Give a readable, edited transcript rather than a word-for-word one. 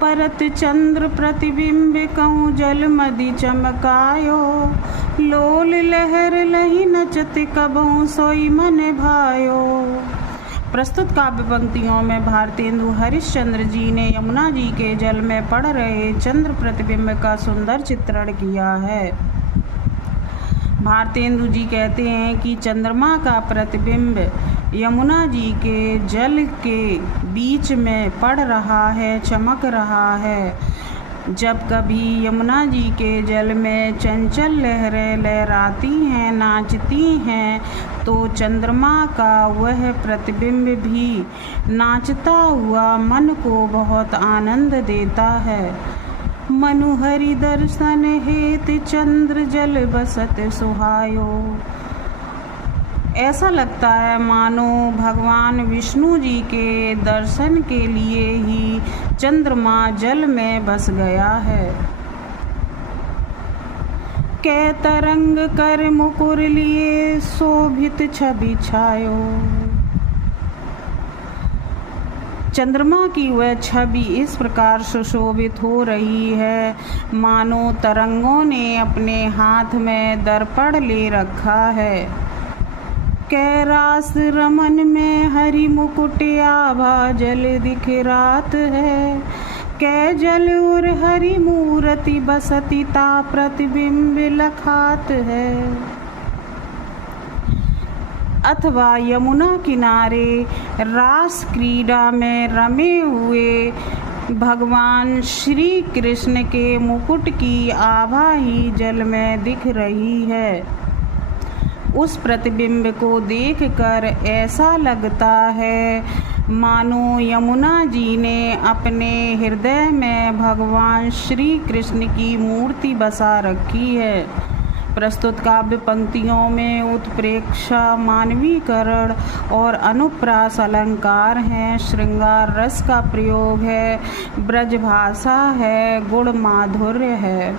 परत चंद्र प्रतिबिंब कहूँ जल मदि चमकायो। लोल लहर लही नचत कबहु सोई मन भायो। प्रस्तुत काव्य पंक्तियों में भारतेंदु हरिश्चंद्र जी ने यमुना जी के जल में पड़ रहे चंद्र प्रतिबिंब का सुंदर चित्रण किया है। भारतेंदु जी कहते हैं कि चंद्रमा का प्रतिबिंब यमुना जी के जल के बीच में पड़ रहा है, चमक रहा है। जब कभी यमुना जी के जल में चंचल लहरें लहराती हैं, नाचती हैं, तो चंद्रमा का वह प्रतिबिंब भी नाचता हुआ मन को बहुत आनंद देता है। मनुहरि दर्शन हेत चंद्र जल बसत सुहायो। ऐसा लगता है मानो भगवान विष्णु जी के दर्शन के लिए ही चंद्रमा जल में बस गया है। कै तरंग कर मुकुर लिए शोभित छवि छायो। चंद्रमा की वह छवि इस प्रकार सुशोभित हो रही है मानो तरंगों ने अपने हाथ में दर्पण ले रखा है। कै रास रमन में हरि मुकुट आभा जल दिखरात है। कै जल और हरि मूर्ति बसती ता प्रतिबिंब लखात है। अथवा यमुना किनारे रास क्रीड़ा में रमे हुए भगवान श्री कृष्ण के मुकुट की आभा ही जल में दिख रही है। उस प्रतिबिंब को देखकर ऐसा लगता है मानो यमुना जी ने अपने हृदय में भगवान श्री कृष्ण की मूर्ति बसा रखी है। प्रस्तुत काव्य पंक्तियों में उत्प्रेक्षा, मानवीकरण और अनुप्रास अलंकार हैं, श्रृंगार रस का प्रयोग है, ब्रजभाषा है, गुण माधुर्य है।